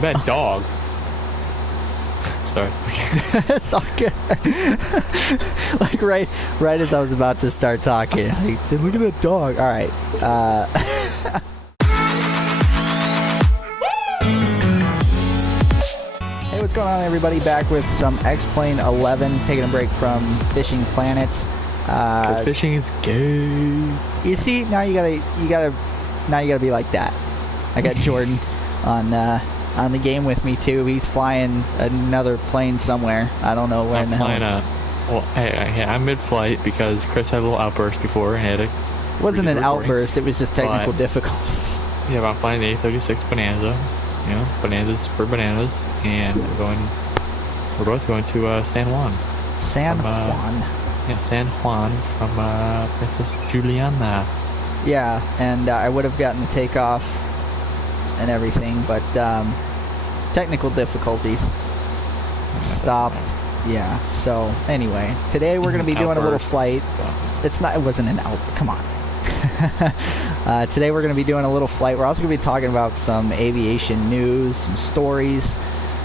Bad dog. Sorry. It's all good. Like right as I was about to start talking, like, look at that dog. All right. Hey, what's going on, everybody? Back with some Xplane 11, taking a break from Fishing Planet. Because fishing is gay. You see, now you gotta be like that. I got Jordan on the game with me too. He's flying another plane somewhere. I don't know where in the hell. Well, I'm mid-flight because Chris had a little outburst before and had It wasn't an outburst. It was just technical difficulties. Yeah, but I'm flying the A36 Bonanza. You know, Bonanzas for bananas, and we're both going to San Juan. San Juan. Yeah, San Juan from Princess Juliana. Yeah, and I would have gotten the takeoff and everything, but technical difficulties stopped. Yeah. So anyway, today we're going to be doing a little flight. It wasn't an out. Come on. Today we're going to be doing a little flight. We're also going to be talking about some aviation news, some stories.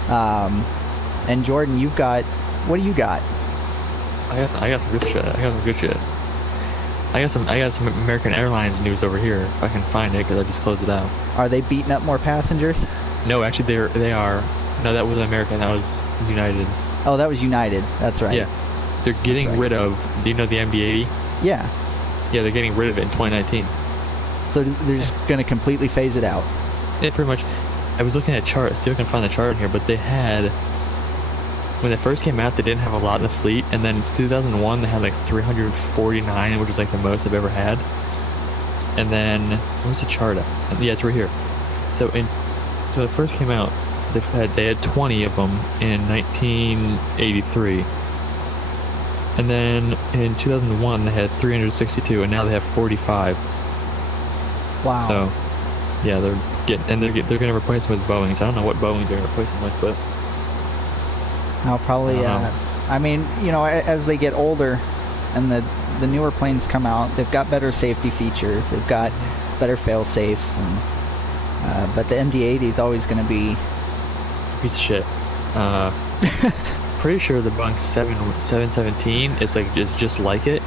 And Jordan, what do you got? I got some good shit. I got some American Airlines news over here. If I can find it, because I just closed it out. Are they beating up more passengers? No, actually they are. No, that wasn't American. That was United. Oh, that was United. That's right. Yeah, they're getting rid of. Do you know the MD-80? Yeah. Yeah, they're getting rid of it in 2019. So they're just going to completely phase it out. It pretty much. I was looking at charts. See if I can find the chart in here. But they had, when they first came out, they didn't have a lot in the fleet, and then in 2001 they had like 349, which is like the most they've ever had. And then where's the chart at? Yeah, it's right here. So when it first came out, they had 20 of them in 1983. And then in 2001 they had 362, and now they have 45. Wow. So yeah, they're going to replace them with Boeings. I don't know what Boeings they're going to replace them with, but I'll probably. I mean, you know, as they get older, and the newer planes come out, they've got better safety features. They've got better fail safes, but the MD-80 is always going to be a piece of shit. Pretty sure the Boeing 717 is just like it,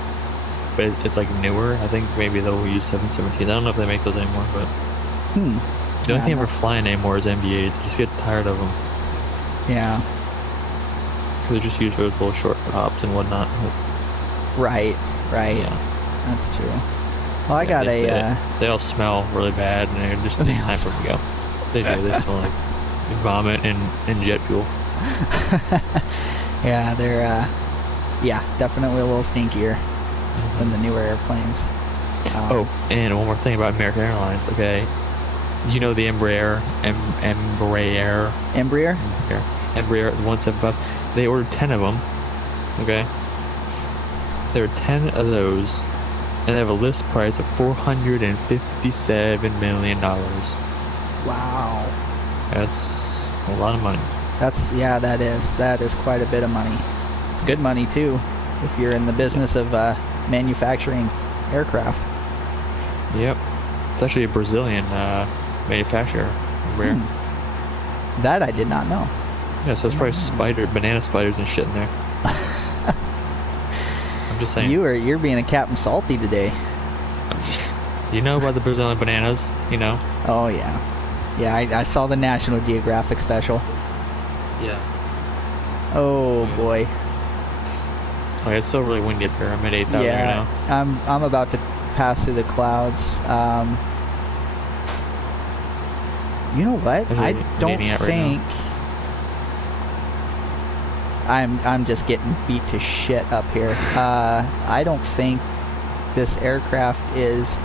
but it's like newer. I think maybe they'll use 717. I don't know if they make those anymore, but the only thing we're flying anymore is MD-80s. I just get tired of them. Yeah. Because they're just used for those little short hops and whatnot. Right. Yeah. That's true. Well, I got they all smell really bad, and they're just time for them to go. They do. They smell like vomit and jet fuel. Yeah, they're definitely a little stinkier than the newer airplanes. And one more thing about American Airlines. Okay, you know the Embraer, the 175. They ordered 10 of them. Okay, there are 10 of those, and they have a list price of $457 million. Wow, that's a lot of money. That is quite a bit of money. It's good money too, if you're in the business of manufacturing aircraft. Yep, it's actually a Brazilian manufacturer. That I did not know. Yeah, so it's probably banana spiders and shit in there. I'm just saying. You're being a Captain Salty today. You know about the Brazilian bananas, you know? Oh yeah. Yeah, I saw the National Geographic special. Yeah. Oh boy. Oh, it's still really windy up here. I'm at 8,000 right now. I'm about to pass through the clouds. You know what? I don't think. I'm just getting beat to shit up here. I don't think this aircraft is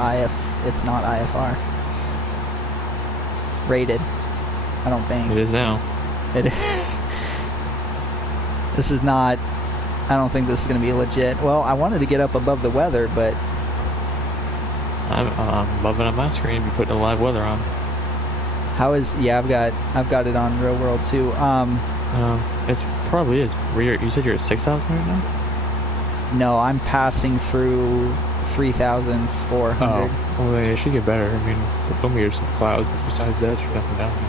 it's not IFR rated. I don't think. It is now. It is. This is not. I don't think this is going to be legit. Well, I wanted to get up above the weather, but I'm loving on my screen. Be putting a live weather on. How is? Yeah, I've got it on Real World too. It's probably is. You said you're at 6,000 right now? No, I'm passing through 3,400. Oh, well, it should get better. I mean, the meter some clouds, but besides that, you're nothing down here.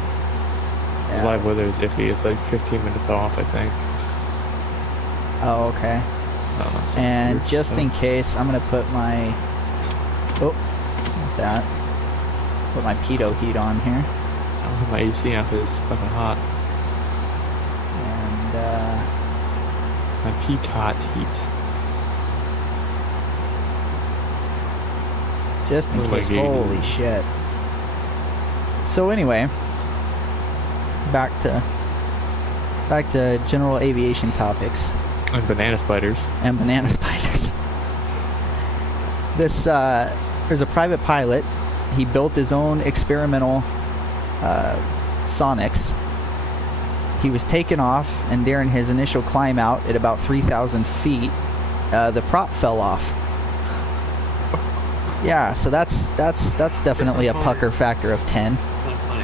His live weather is iffy. It's like 15 minutes off, I think. Oh, okay. I don't know, some And weird just stuff. in case, I'm gonna put my like that. Put my pitot heat on here, I don't have my AC on because it's fucking hot. and My peacock heat. just in Oh my case. Holy goodness. shit! So anyway, back to general aviation topics And banana spiders. and banana spiders. This there's a private pilot. He built his own experimental Sonics. He was taken off, and during his initial climb out at about 3,000 feet, the prop fell off. Yeah, so that's definitely a pucker factor of 10. It's not funny.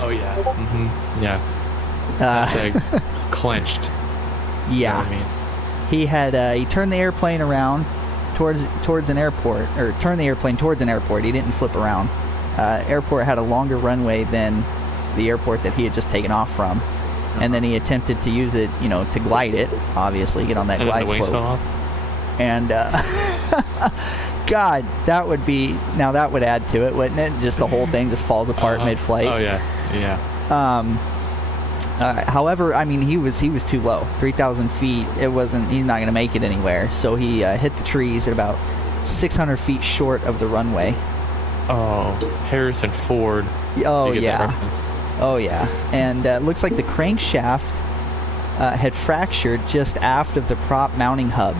Oh yeah. Mm-hmm. Yeah. Uh, Like, clenched. You know what I yeah, mean? he had he turned the airplane around towards an airport, or turned the airplane towards an airport. He didn't flip around. Airport had a longer runway than the airport that he had just taken off from. And then he attempted to use it, to glide it, obviously, get on that And then glide the wings slope. fell off. And, God, that would add to it, wouldn't it? Just the whole thing just falls apart mid-flight. Oh yeah. Yeah. However, I mean, he was too low. 3,000 feet, he's not going to make it anywhere. So he hit the trees at about 600 feet short of the runway. Oh, Harrison Ford. Oh, You get that yeah. reference. Oh, yeah. And it looks like the crankshaft had fractured just aft of the prop mounting hub.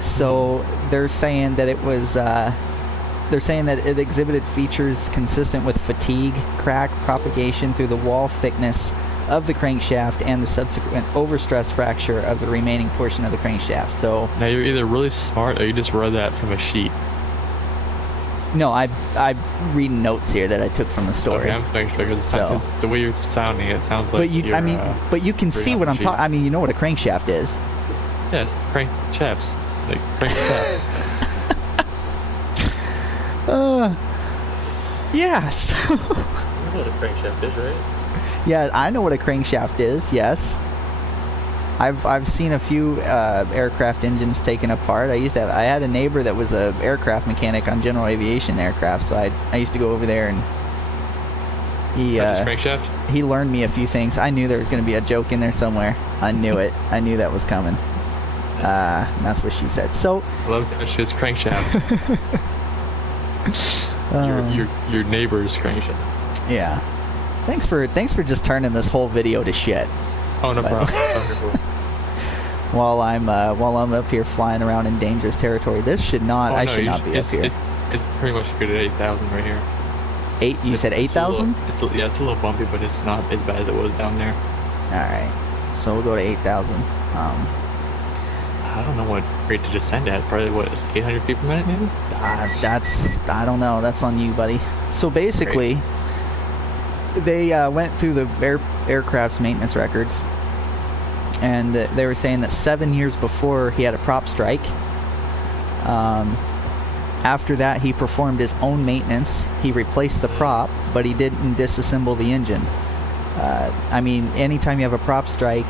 So they're saying that it was... they're saying that it exhibited features consistent with fatigue, crack propagation through the wall thickness of the crankshaft and the subsequent overstress fracture of the remaining portion of the crankshaft. So, Now you're either really smart or you just read that from a sheet. no, I'm reading notes here that I took from the story. Okay, I'm making sure because the way you're sounding, it sounds like. But you can see reading what off I'm the talking. sheet. I mean, you know what a crankshaft is. Yeah, it's crank shafts. Like crank shafts. Yes. You know what a crankshaft is, right? Yeah, I know what a crankshaft is. Yes. I've seen a few aircraft engines taken apart. I had a neighbor that was a aircraft mechanic on general aviation aircraft, so I used to go over there, and That's a crankshaft? he learned me a few things. I knew there was going to be a joke in there somewhere. I knew it. I knew that was coming. And that's what she said. So I love touch his crankshaft. your neighbor's crankshaft. yeah. Thanks for just turning this whole video to shit. Oh no But- problem. Wonderful. While I'm up here flying around in dangerous territory. This should not. Oh, I no, should you not be up here. It's pretty much good at 8,000 right here. You said 8,000? It's a little bumpy, but it's not as bad as it was down there. All right. So we'll go to 8,000. I don't know what rate to descend at. Probably what is 800 feet per minute, maybe. I don't know. That's on you, buddy. So basically, they went through the aircraft's maintenance records, and they were saying that 7 years before he had a prop strike. After that, he performed his own maintenance. He replaced the prop, but he didn't disassemble the engine. I mean, anytime you have a prop strike,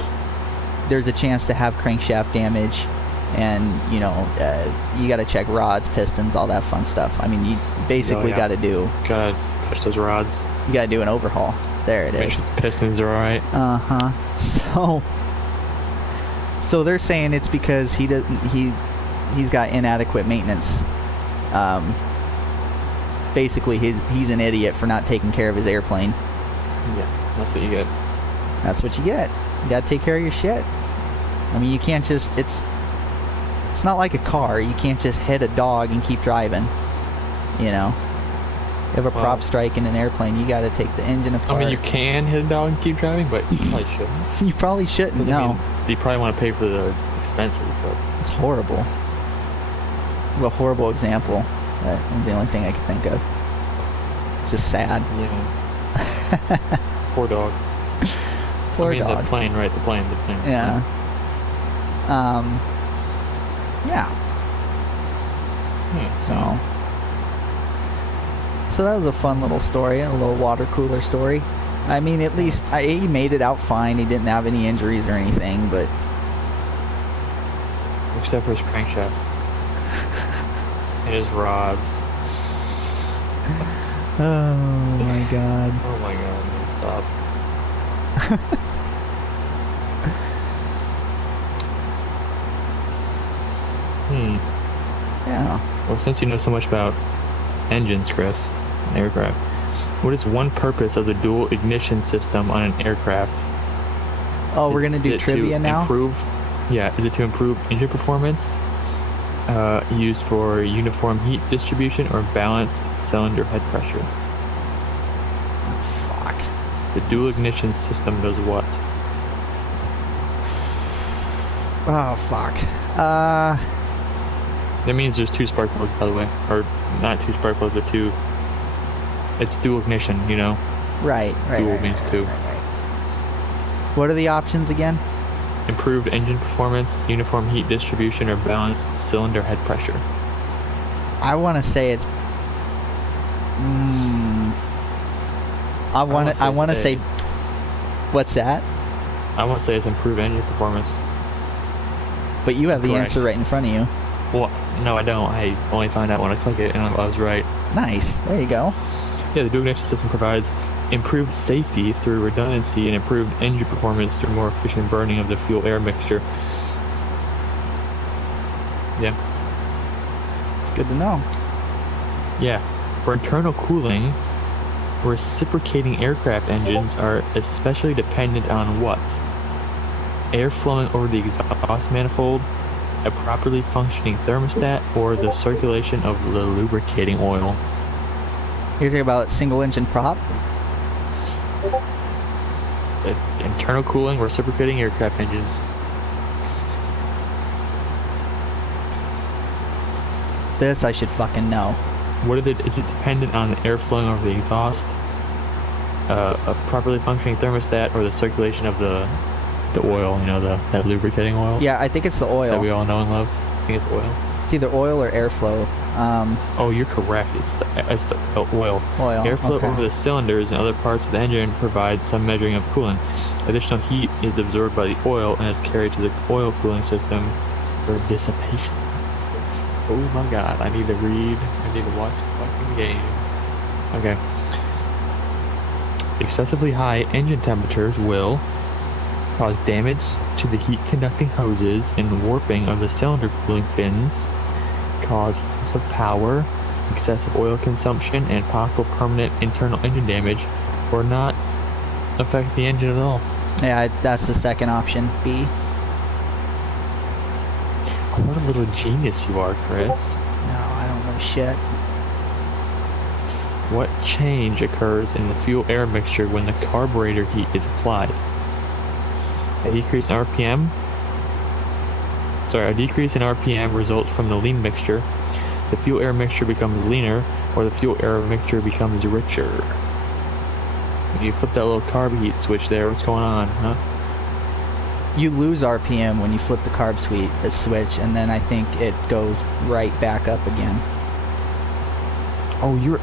there's a chance to have crankshaft damage, and you got to check rods, pistons, all that fun stuff. I mean, you basically yeah. got to do Touch those rods. an overhaul. There it Make is. sure the pistons are all right. So they're saying it's because he's got inadequate maintenance. Basically, he's an idiot for not taking care of his airplane. Yeah, that's what you get. That's what you get. You gotta take care of your shit. I mean, you can't just... It's not like a car. You can't just hit a dog and keep driving. You have a prop strike in an airplane, you gotta take the engine apart. I mean, you can hit a dog and keep driving, but you probably shouldn't. You probably shouldn't, no. I mean, you probably want to pay for the expenses, but... It's horrible. A horrible example. That was the only thing I could think of. Just sad. Yeah. Poor dog. Poor I mean, dog. the plane. Yeah. Yeah. So that was a fun little story, a little water cooler story. I mean, at least he made it out fine. He didn't have any injuries or anything, but... Except for his crankshaft. And his rods. Oh my god. Oh my god, man, stop. Yeah. Well, since you know so much about engines, Chris, an aircraft, what is one purpose of the dual ignition system on an aircraft? Oh, we're gonna do trivia now? Is it to improve engine performance, used for uniform heat distribution, or balanced cylinder head pressure? Oh, fuck. The dual ignition system does what? Oh, fuck. That means there's two spark plugs, by the way. Or not two spark plugs, but two. It's dual ignition, you know? Right. Dual means two. Right. What are the options again? Improved engine performance, uniform heat distribution, or balanced cylinder head pressure. I want to say it's... I want to say... What's that? I want to say it's improved engine performance. But you have the Correct. answer right in front of you. Well, no, I don't. I only find out when I click it, and I was right. Nice. There you go. Yeah, the dual ignition system provides improved safety through redundancy and improved engine performance through more efficient burning of the fuel-air mixture. Yeah. It's good to know. Yeah. For internal cooling, reciprocating aircraft engines are especially dependent on what? Air flowing over the exhaust manifold, a properly functioning thermostat, or the circulation of the lubricating oil. You're talking about single engine prop? Internal cooling, reciprocating aircraft engines. This I should fucking know. Is it dependent on the air flowing over the exhaust, a properly functioning thermostat, or the circulation of the oil, you know, that lubricating oil? Yeah, I think it's the oil. That we all know and love. I think it's oil. It's either oil or airflow. Oh, you're correct. It's the oil. Oil. Airflow Okay. over the cylinders and other parts of the engine provides some measuring of cooling. Additional heat is absorbed by the oil and is carried to the oil cooling system for dissipation. Oh my god, I need to read. I need to watch the fucking game. Okay. Excessively high engine temperatures will cause damage to the heat conducting hoses and warping of the cylinder cooling fins, cause loss of power, excessive oil consumption, and possible permanent internal engine damage, or not affect the engine at all. Yeah, that's the second option, B. What a little genius you are, Chris. No, I don't know shit. What change occurs in the fuel-air mixture when the carburetor heat is applied? A decrease in RPM results from the lean mixture. The fuel-air mixture becomes leaner, or the fuel-air mixture becomes richer. When you flip that little carb heat switch there, what's going on, huh? You lose RPM when you flip the carb switch, and then I think it goes right back up again. Oh, you're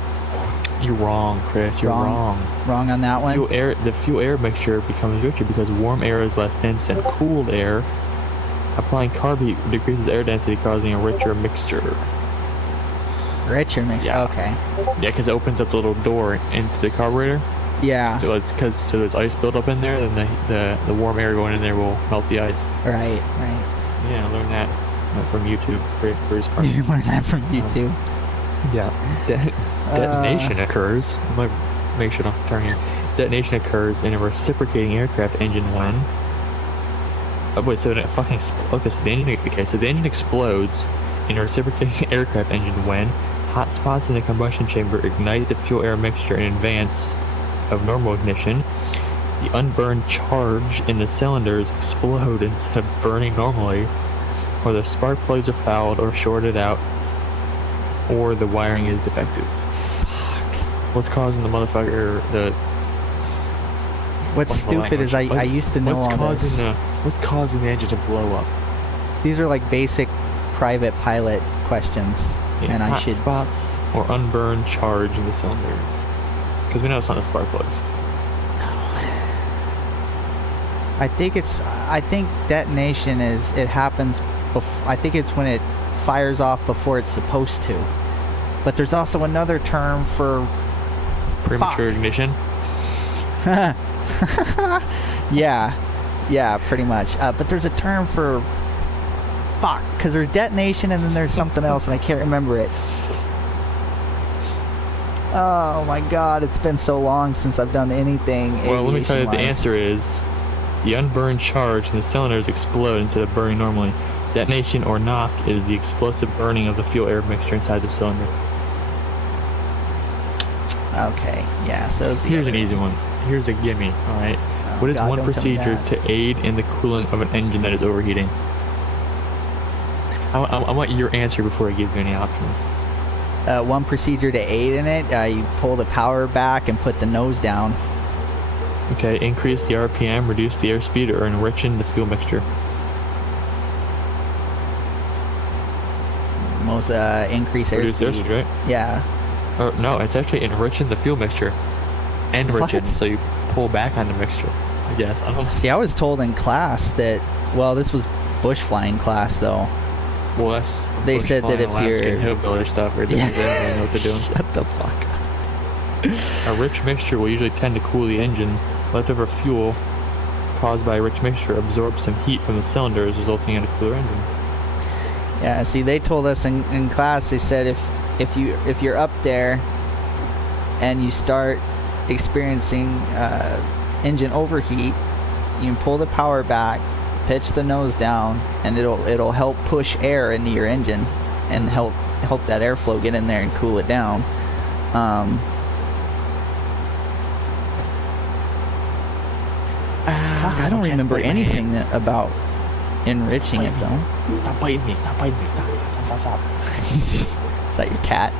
wrong, Chris. You're wrong. Wrong on that one? The fuel-air mixture becomes richer because warm air is less dense than cooled air. Applying carb heat decreases air density, causing a richer mixture. Richer mixture, Yeah. okay. Yeah, because it opens up the little door into the carburetor. Yeah, So there's ice buildup in there, then the warm air going in there will melt the ice. right. Yeah, I learned that from YouTube. Very smart. You learned that from YouTube. Yeah. Detonation occurs. I might make sure I don't turn here. Detonation occurs in a reciprocating aircraft engine when. Oh wait, so it fucking so the engine explodes in a reciprocating aircraft engine when hot spots in the combustion chamber ignite the fuel-air mixture in advance of normal ignition. The unburned charge in the cylinders explode instead of burning normally, or the spark plugs are fouled or shorted out, or the wiring is defective. Fuck. What's causing the motherfucker What's stupid is I used to know all this. What's causing the engine to blow up? These are like basic private pilot questions. Yeah, and I hot should. spots or unburned charge in the cylinder. Because we know it's not the spark plugs. I think detonation it happens. I think it's when it fires off before it's supposed to. But there's also another term for Premature ignition. Yeah, pretty much. But there's a term for fuck, because there's detonation and then there's something else and I can't remember it. Oh my god, it's been so long since I've done anything. Well, let me tell you, the aviation-wise. answer is the unburned charge in the cylinders explode instead of burning normally. Detonation or knock is the explosive burning of the fuel-air mixture inside the cylinder. Okay, yeah, so it's the Here's other an easy one. Here's a gimme, alright? What is God, one don't tell me procedure that. to aid in the coolant of an engine that is overheating? I want your answer before I give you any options. One procedure to aid in it, you pull the power back and put the nose down. Okay, increase the RPM, reduce the airspeed, or enrichen the fuel mixture. Most increase Reduce airspeed. airspeed, right? Yeah. Or no, it's actually enriching the fuel mixture. Enrichen, What? so you pull back on the mixture. I guess. I don't know. See, I was told in class that, well, this was bush flying class though. Well, that's They bush said that flying if Alaskan you're- hillbilly stuff, or they don't know what they're doing. Shut the fuck up. A rich mixture will usually tend to cool the engine. Leftover fuel caused by a rich mixture absorbs some heat from the cylinders, resulting in a cooler engine. Yeah, see, they told us in class, they said if you're up there and you start experiencing engine overheat, you can pull the power back, pitch the nose down, and it'll help push air into your engine and help that airflow get in there and cool it down. Fuck, I don't remember anything about enriching it though. Stop biting me! Stop biting me! Stop! Is that your cat?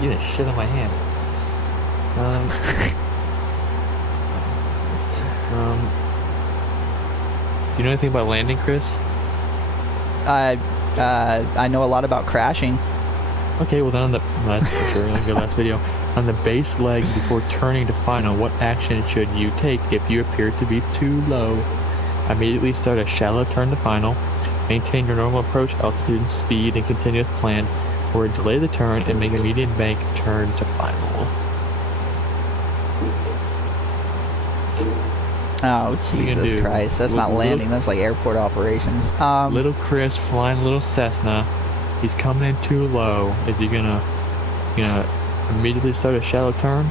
You didn't shit on my hand. Do you know anything about landing, Chris? I know a lot about crashing. Okay, well then on the that's for sure, like your last video. On the base leg before turning to final, what action should you take if you appear to be too low? Immediately start a shallow turn to final, maintain your normal approach altitude and speed and continuous plan, or delay the turn and make a medium bank turn to final. Oh, are you gonna Jesus do? Christ. That's not landing. That's like airport operations. Little Chris flying a little Cessna. He's coming in too low. Is he gonna immediately start a shallow turn?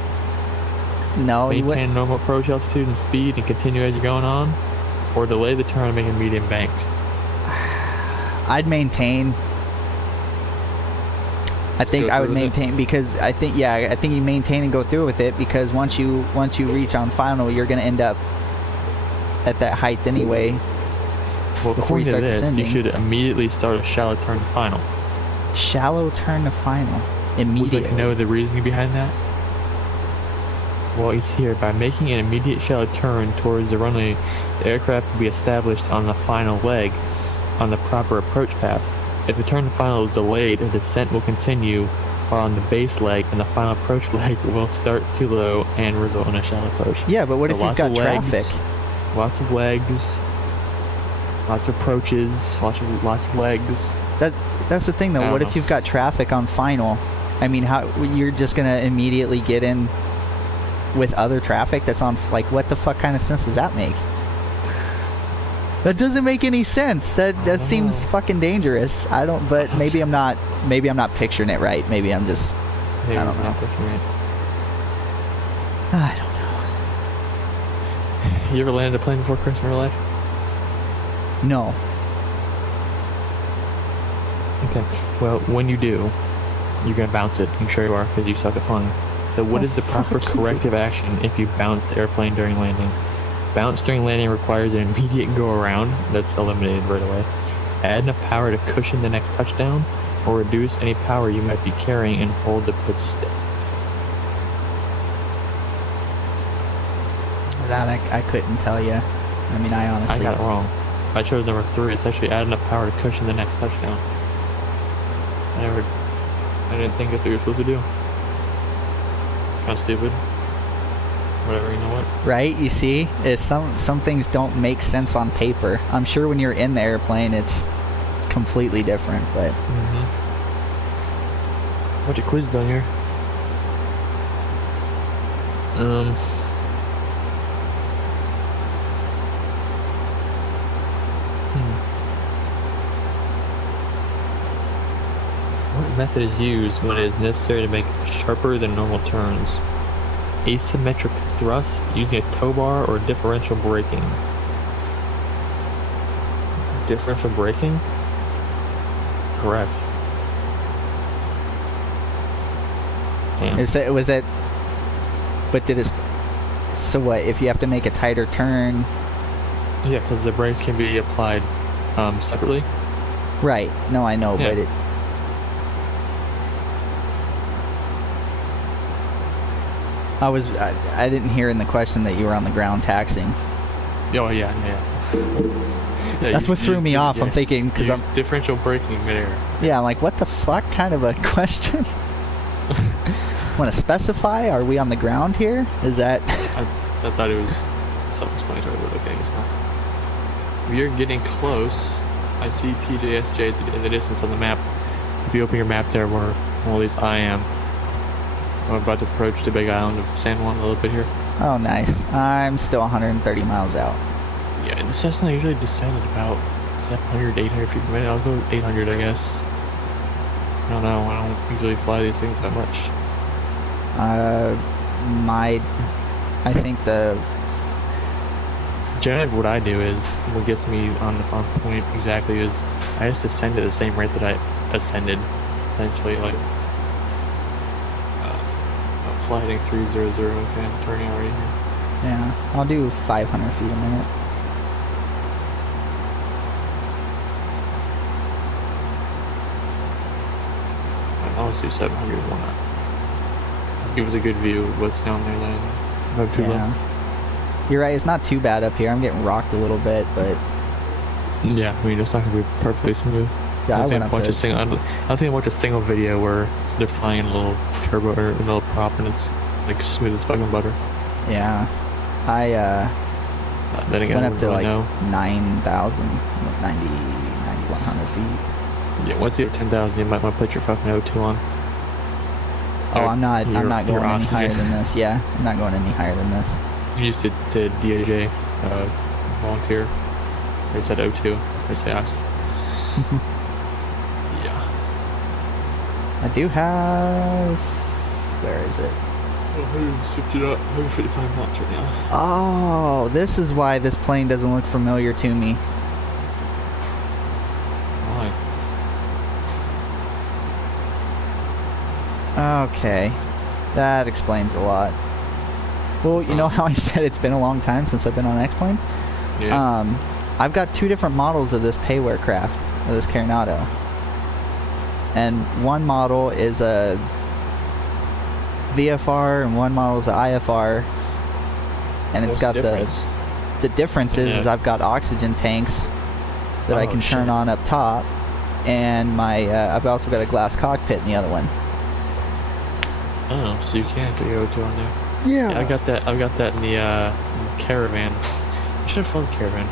No, you Maintain would. normal approach altitude and speed and continue as you're going on? Or delay the turn and make a medium bank? I'd maintain. I think Go I would through with it? maintain because I think you maintain and go through with it because once you reach on final, you're gonna end up at that height anyway. Well, Before you according to start this, descending. you should immediately start a shallow turn to final. Shallow turn to final. Would you Immediately. like to know the reasoning behind that? Well, you see here, by making an immediate shallow turn towards the runway, the aircraft will be established on the final leg on the proper approach path. If the turn to final is delayed, the descent will continue while on the base leg, and the final approach leg will start too low and result in a shallow approach. Yeah, but what So if you've lots got of legs, traffic? Lots of legs, lots of approaches, lots of legs. That's the thing I though. don't What know. if you've got traffic on final? I mean, how you're just gonna immediately get in with other traffic that's on? Like, what the fuck kind of sense does that make? That doesn't make any sense. That seems fucking dangerous. I don't. But maybe I'm not. Maybe I'm not picturing it right. Maybe I'm just. Maybe I don't not know. picturing it. I don't know. You ever landed a plane before, Chris, in real life? No. Okay. Well, when you do, you're gonna bounce it. I'm sure you are because you suck at flying. So, what Oh, is the proper fuck you. corrective action if you bounce the airplane during landing? Bounce during landing requires an immediate go around. That's eliminated right away. Add enough power to cushion the next touchdown, or reduce any power you might be carrying and hold the pitch stick. That I couldn't tell you. I mean, I I honestly. got it wrong. I chose number 3. It's actually add enough power to cushion the next touchdown. I didn't think that's what you're supposed to do. It's kind of stupid. Whatever, you know what? Right? You see, it's some things don't make sense on paper. I'm sure when you're in the airplane, it's completely different. But bunch of quizzes on here. What method is used when it is necessary to make sharper than normal turns? Asymmetric thrust using a tow bar or differential braking? Differential braking? Correct. Damn. was it? But did it? So what? If you have to make a tighter turn? Yeah, because the brakes can be applied separately. Right. No, I know, Yeah. but I didn't hear in the question that you were on the ground taxiing. Oh yeah. Yeah, That's what threw me off. I'm thinking because I'm differential braking midair. Yeah, I'm like, what the fuck kind of a question? Want to specify? Are we on the ground here? Is that? I thought it was self-explanatory, but okay, it's not. You're getting close. I see PJSJ in the distance on the map. If you open your map there, where well, at least I am. I'm about to approach the big island of San Juan a little bit here. Oh, nice. I'm still 130 miles out. Yeah, and the Cessna usually descend at about 700, 800 feet per minute. I'll go 800, I guess. I don't know. I don't usually fly these things that much. I think Generally, what I do is, what gets me on point exactly is, I just ascend at the same rate that I ascended, essentially, like, fly heading 300, okay, I'm turning already here. Yeah, I'll do 500 feet a minute. I'll always do 700, why not? Give us a good view of what's down there then. Not too low. You're right, it's not too bad up here. I'm getting rocked a little bit, but... Yeah, I mean, it's not going to be perfectly smooth. Yeah, I don't think I watched a single video where they're flying a little turbo or a little prop and it's like smooth as fucking butter. Yeah. I then again, went up to really like 9,000, 9,100 feet. Yeah, once you hit 10,000, you might want to put your fucking O2 on. Oh, I'm not going any oxygen. higher than this. Yeah, I'm not going any higher than this. You used to DAJ volunteer. They said O2. They say oxygen. Yeah. I do have... Where is it? 155 knots right now. Oh, this is why this plane doesn't look familiar to me. Why? Okay. That explains a lot. Well, you know how I said it's been a long time since I've been on Xplane? Yeah. I've got two different models of this payware craft, of this Coronado. And one model is a VFR and one model is an IFR. And it's got the difference is I've got oxygen tanks that I can turn on up top, and my I've also got a glass cockpit in the other one. Oh, so you can put your O2 on there. Yeah. I got that in the Caravan. I should have flown the Caravan.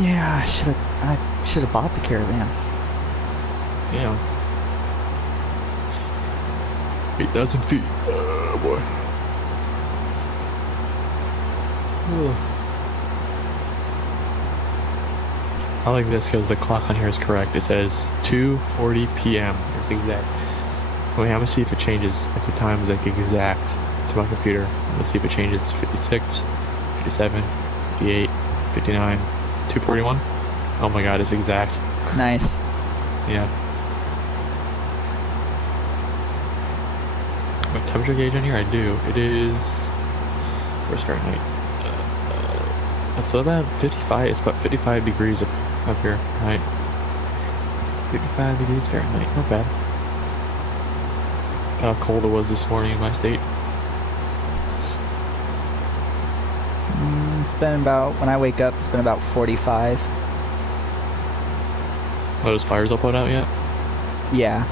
Yeah, I should have bought the Caravan. Yeah. 8,000 feet. Oh boy. Ugh. I like this because the clock on here is correct. It says 2:40 p.m. It's exact. Wait, I'm gonna see if it changes. If the time is like exact to my computer. Let's see if it changes. 56, 57, 58, 59, 2:41. Oh my god, it's exact. Nice. Yeah. My temperature gauge on here, I do. It is... Where's Fahrenheit? It's about 55. It's about 55 degrees up here, right? 55 degrees Fahrenheit. Not bad. How cold it was this morning in my state. It's been about, when I wake up, it's been about 45. Are those fires all put out yet? Yeah.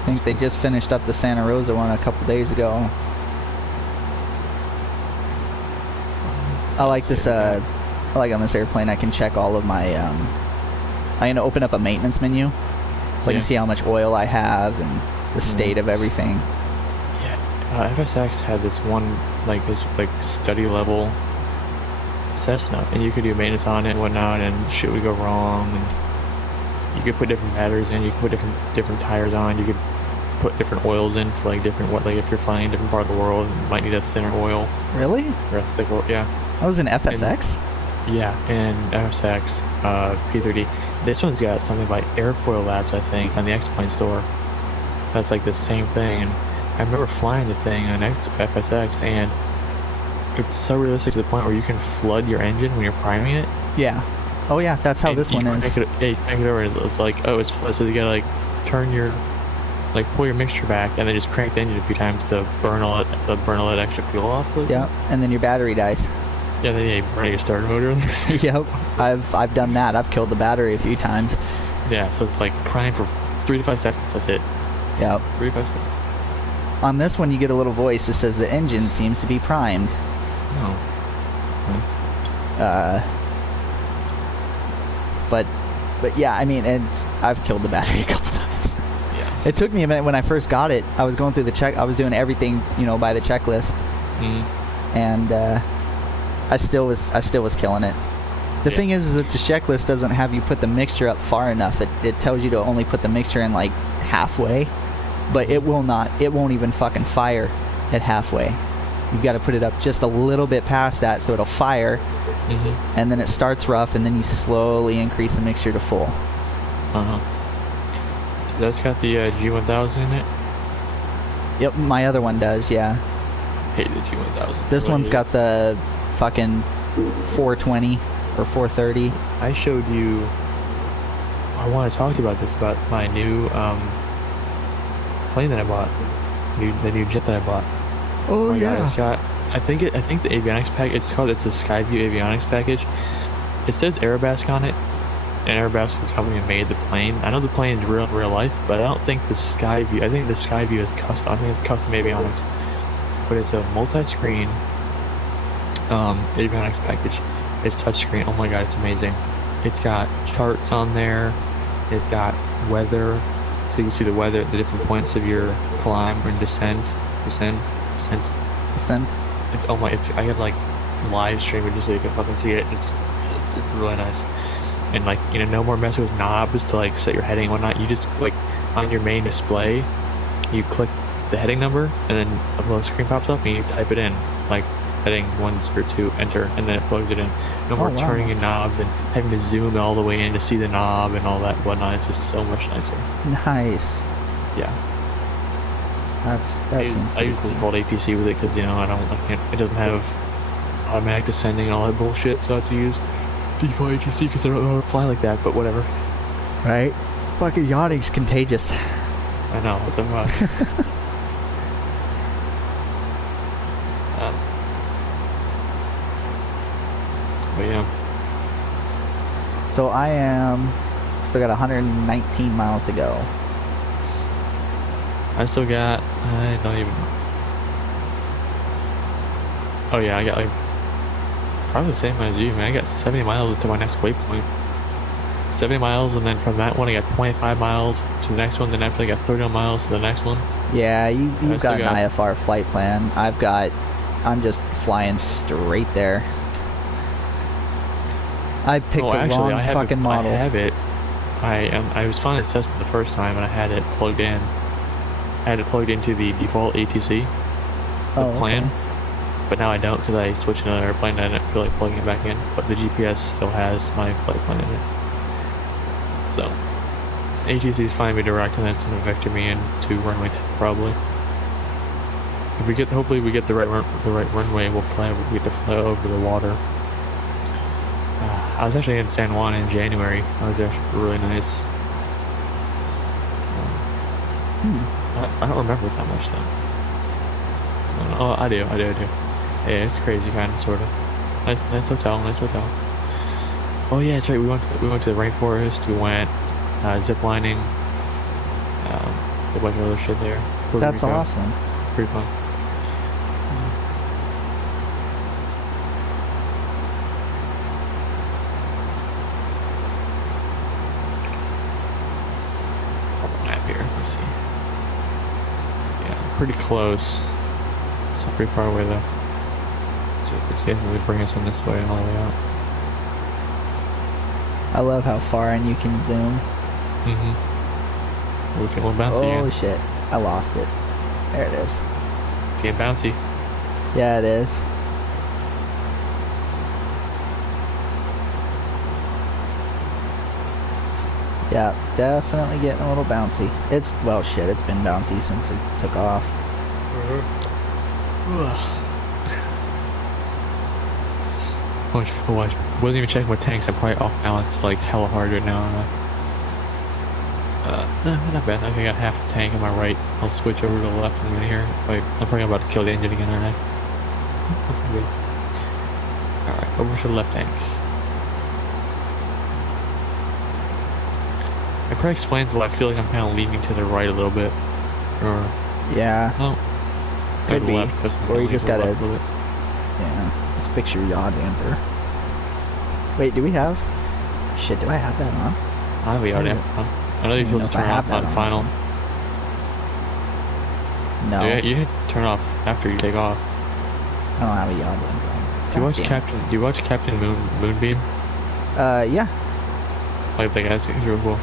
I think they just finished up the Santa Rosa one a couple days ago. I like this. I like on this airplane. I can check all of my. I can open up a maintenance menu, so I can see how much oil I have and the state of everything. Yeah, FSX had this one this study level Cessna, and you could do maintenance on it and whatnot, and shit would go wrong. And you could put different batteries in. You could put different tires on. You could put different oils in for different if you're flying in a different part of the world, you might need a thinner oil. Really? Or a thicker. Yeah. That was an FSX? And FSX P30. This one's got something like Airfoil Labs, I think, on the Xplane store. That's the same thing. And I remember flying the thing on FSX, and it's so realistic to the point where you can flood your engine when you're priming it. Yeah. Oh yeah, that's how this one is. You crank it over, and it's it's flooded, so you gotta turn your pull your mixture back, and then just crank the engine a few times to burn all that extra fuel off. Yeah, and then your battery dies. Yeah, then you burn your starter motor. Yep, I've done that. I've killed the battery a few times. Yeah, so it's prime for 3 to 5 seconds. That's it. Yep. 3 to 5 seconds. On this one, you get a little voice that says the engine seems to be primed. Oh, nice. But yeah, I mean, I've killed the battery a couple times. Yeah. It took me a minute when I first got it. I was going through the check. I was doing everything, by the checklist, and I still was killing it. The thing is that the checklist doesn't have you put the mixture up far enough. It tells you to only put the mixture in halfway, but it won't even fucking fire at halfway. You've got to put it up just a little bit past that so it'll fire, and then it starts rough, and then you slowly increase the mixture to full. That's got the G1000 in it? Yep, my other one does, yeah. I hate the G1000. This one's got the fucking 420 or 430. I showed you... I want to talk to you about this, about my new plane that I bought. The new jet that I bought. Oh God, it's got... I think the avionics pack. It's a Skyview avionics package. It says Airbus on it, and Airbus is the company that made the plane. I know the plane is real in real life, but I don't think the Skyview. I think the Skyview is custom. I think it's custom avionics, but it's a multi-screen avionics package. It's touchscreen. Oh my god, it's amazing. It's got charts on there. It's got weather, so you can see the weather, the different points of your climb and descent. It's I have live stream it just so you can fucking see it. It's really nice. And no more messing with knobs to set your heading and whatnot. You just on your main display, you click the heading number, and then a little screen pops up, and you type it in heading 102, enter, and then it plugs it in. No more turning a knob and having to zoom all the way in to see the knob and all that and whatnot. It's just so much nicer. Nice. Yeah. I use default APC with it because it doesn't have automatic descending and all that bullshit, so I have to use default APC because I don't know how to fly like that. But whatever. Right. Fucking yawning's contagious. I know. What the fuck? But yeah. So I am still got 119 miles to go. I still got, I don't even, oh yeah, I got probably the same as you, man. I got 70 miles to my next waypoint. 70 miles, and then from that one I got 25 miles to the next one, then after I got 30 miles to the next one. Yeah, you've got an IFR flight plan. I'm just flying straight there. I picked the wrong fucking model. I have it. I was flying a Cessna the first time, and I had it plugged in. I had it plugged into the default ATC plan, but now I don't because I switched to another airplane and I didn't feel like plugging it back in. But the GPS still has my flight plan in it. So ATC is flying me direct, and that's going to vector me into runway 10 probably. If hopefully we get the right runway, we get to fly over the water. I was actually in San Juan in January. That was actually really nice. I don't remember that much though. Oh, I do. Yeah, it's crazy, kind of, sort of. Nice hotel. Oh yeah, that's right. We went to the rainforest. We went zip lining. A bunch of other shit there. Puerto That's Rico. awesome. It's pretty fun. Map here. Let's see. Yeah, pretty close. It's not pretty far away though. So it's basically bring us in this way and all the way out. I love how far in you can zoom. Mm-hmm. It's getting a little bouncy Oh again. shit! I lost it. There it is. It's getting bouncy. Yeah, it is. Yeah, definitely getting a little bouncy. It's, well, shit, it's been bouncy since it took off. Wasn't even checking my tanks. I'm probably off balance like hella hard right now. No, not bad. I think I got half the tank on my right. I'll switch over to the left in a minute here. I'm probably about to kill the engine again, aren't I? Good. Alright, over to the left tank. It probably explains why I feel like I'm kind of leaning to the right a little bit. Or, Yeah, no. Could be. Or you just gotta- left a little bit. yeah. Let's fix your yaw damper. Wait, do we have? Shit, do I have that on? I have a yard amp on. I know you're don't know supposed to if I turn have off that on on final. No, Yeah, you can turn off after you take off. I don't have a yaw damper on. Do you watch God damn. Captain? Do you watch Captain Moonbeam? Yeah. Like the guys, he's real cool.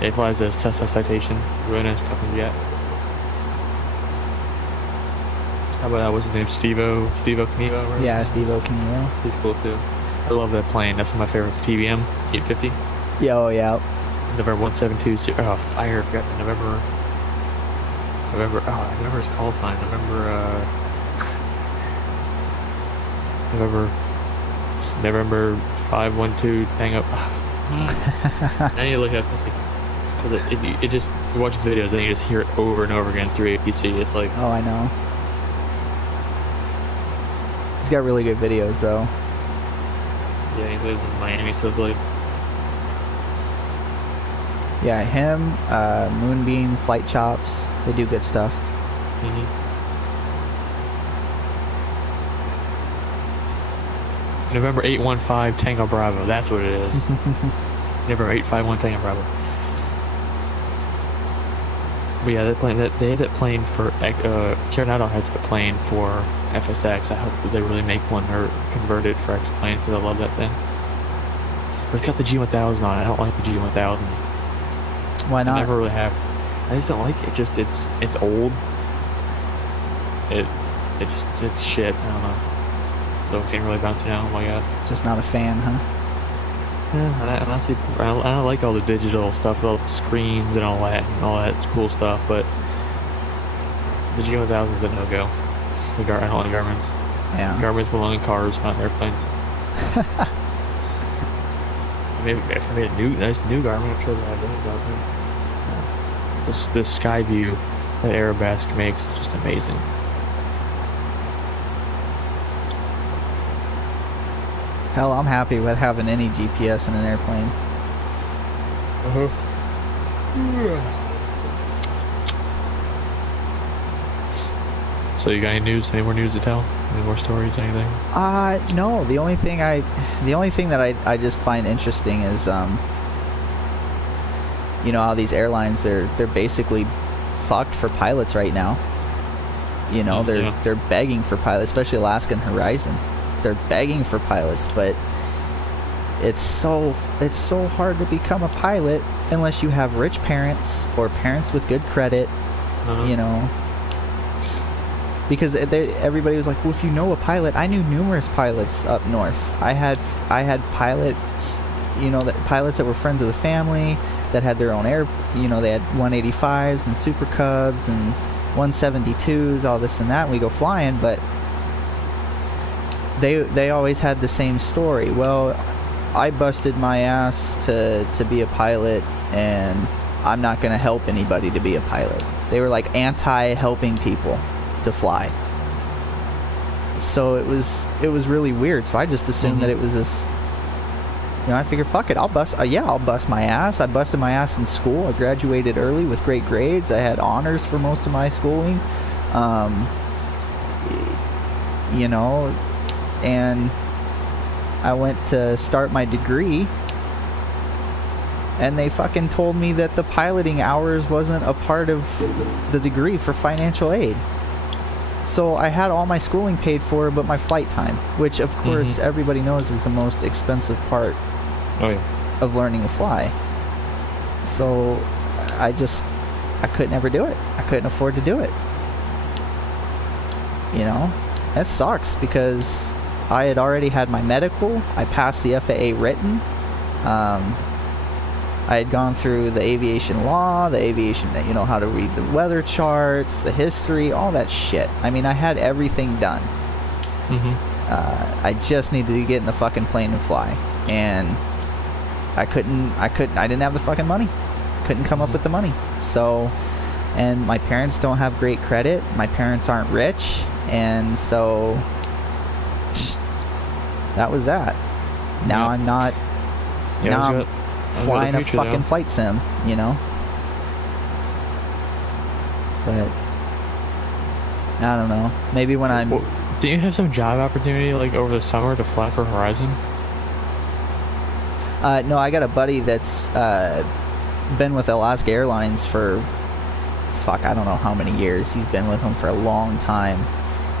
Yeah, he flies a Cessna Citation. Really nice stuff to get. How about that? What's his name? Steve-O Knievo, right? Yeah, Steve O'Connell. He's cool too. I love that plane. That's one of my favorites. TBM 850. Yeah, oh yeah. November 172. Oh, fire! I forgot the November. Oh, I remember his call sign. November 512 Tango. I need to look at this. Like, it just you watch his videos and you just hear it over and over again through APC. It's like, Oh, I know. He's got really good videos though. yeah, he lives in Miami, so it's like, Yeah, him, Moonbeam, Flight Chops, they do good stuff. November 815 Tango Bravo. That's what it is. November 851 Tango Bravo. But yeah, they have that plane for Coronado has a plane for FSX. I hope they really make one or convert it for Xplane because I love that thing. But it's got the G1000 on it. I don't like the G1000. Why I not? never really have. I just don't like it. Just it's old. It's shit. I don't know. It don't seem really bouncy now. Oh my god. Just not a fan, huh? Yeah, and honestly, I don't like all the digital stuff, all the screens and all that cool stuff. But the G1000 is a no-go. I don't like Garmin's. Yeah. Garmin's belong in cars, not airplanes. Maybe if I made a nice new Garmin, I'm sure they have those out there. This sky view that Aerobask makes is just amazing. Hell, I'm happy with having any GPS in an airplane. So you got any news? Any more news to tell? Any more stories? Anything? No. The only thing that I just find interesting is, you know, how these airlines they're basically fucked for pilots right now. You know, they're begging for pilots, especially Alaska and Horizon. They're begging for pilots, but it's so hard to become a pilot unless you have rich parents or parents with good credit. You know, because everybody was like, well, if you know a pilot, I knew numerous pilots up north. I had pilot, you know, pilots that were friends of the family that had their own air. You know, they had 185s and Super Cubs and 172s, all this and that. And we go flying, but they always had the same story. Well, I busted my ass to be a pilot, and I'm not going to help anybody to be a pilot. They were like anti-helping people to fly. So it was really weird. So I just assumed that it was this You know, I figured, fuck it, I'll bust my ass. I busted my ass in school. I graduated early with great grades. I had honors for most of my schooling. You know, and I went to start my degree, and they fucking told me that the piloting hours wasn't a part of the degree for financial aid. So I had all my schooling paid for, but my flight time, which of course everybody knows is the most expensive part of learning to fly. So I could never do it. I couldn't afford to do it. You know, that sucks because I had already had my medical. I passed the FAA written. I had gone through the aviation law, the aviation, you know, how to read the weather charts, the history, all that shit. I mean, I had everything done. I just needed to get in the fucking plane and fly. And I didn't have the fucking money. Couldn't come up with the money. So, and my parents don't have great credit. My parents aren't rich. And so, that was that. Now I'm not, now I'm flying a fucking flight sim, you know? But, I don't know. Maybe when I'm... Well, do you have some job opportunity, like, over the summer to fly for Horizon? No, I got a buddy that's been with Alaska Airlines for, fuck, I don't know how many years. He's been with them for a long time.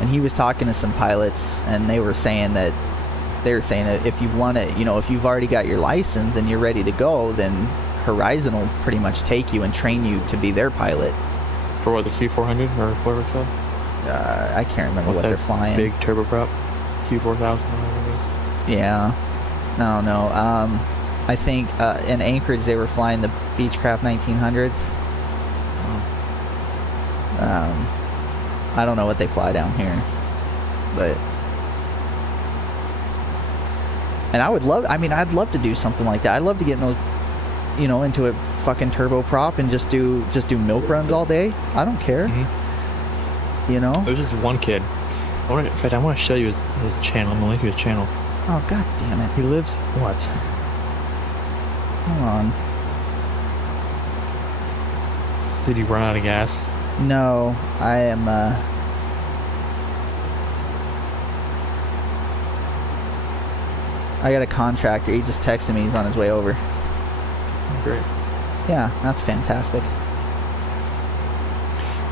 And he was talking to some pilots, and they were saying that if you want to, you know, if you've already got your license and you're ready to go, then Horizon will pretty much take you and train you to be their pilot. For what, the Q400 or whatever it's called? I can't remember what they're flying. Big turboprop? Q4000 or whatever it is? Yeah. No. I think in Anchorage they were flying the Beechcraft 1900s. I don't know what they fly down here, but... And I'd love to do something like that. I'd love to get in those, you know, into a fucking turboprop and just do milk runs all day. I don't care. You know? There's just one kid. In fact, I want to show you his channel. I'm going to link you his channel. Oh, god damn it. He lives... What? Hold on. Did he run out of gas? No, I am, I got a contractor. He just texted me. He's on his way over. Great. Yeah, that's fantastic.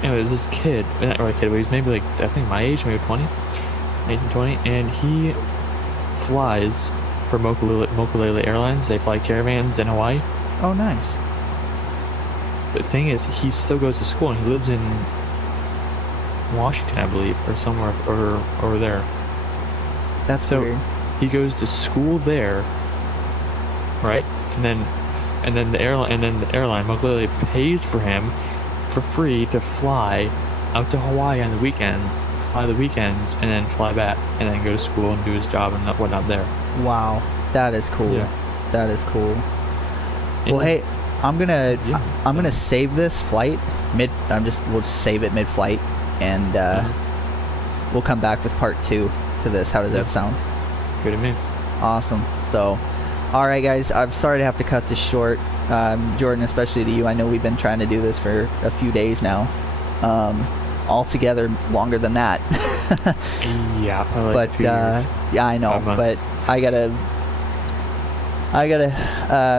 Anyway, there's this kid. Not really a kid, but he's maybe like, I think my age, maybe 20. 19, 20. And he flies for Mokulele Airlines. They fly caravans in Hawaii. Oh, nice. The thing is, he still goes to school, and he lives in Washington, I believe, or somewhere over there. That's so weird. He goes to school there, right? And then the airline, Mokulele pays for him for free to fly out to Hawaii on the weekends, and then fly back, and then go to school and do his job and whatnot there. Wow, that is cool. Yeah. That is cool. Well, hey, I'm gonna save this flight we'll save it mid-flight, and we'll come back with part 2 to this. How does that sound? Good to me. Awesome. So, all right, guys. I'm sorry to have to cut this short, Jordan, especially to you. I know we've been trying to do this for a few days now. Altogether, longer than that. Yeah, probably like a few years. Yeah, I know, but I gotta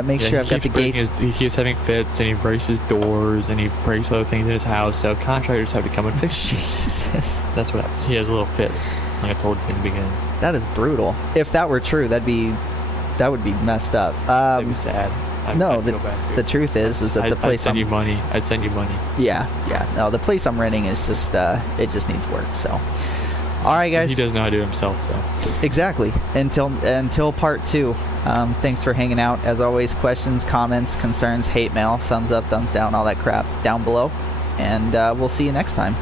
make sure I've got the gate. He keeps having fits, and he breaks his doors, and he breaks other things in his house. So contractors have to come and fix it. Jesus, that's what happens. He has little fits, like I told you in the beginning. That is brutal. If that were true, that would be messed up. That'd be sad. The truth is that the place I'd send you money. Yeah. No, the place I'm renting is just it just needs work. So, all right, guys. He doesn't know how to do it himself. So exactly. Until part 2. Thanks for hanging out. As always, questions, comments, concerns, hate mail, thumbs up, thumbs down, all that crap down below, and we'll see you next time.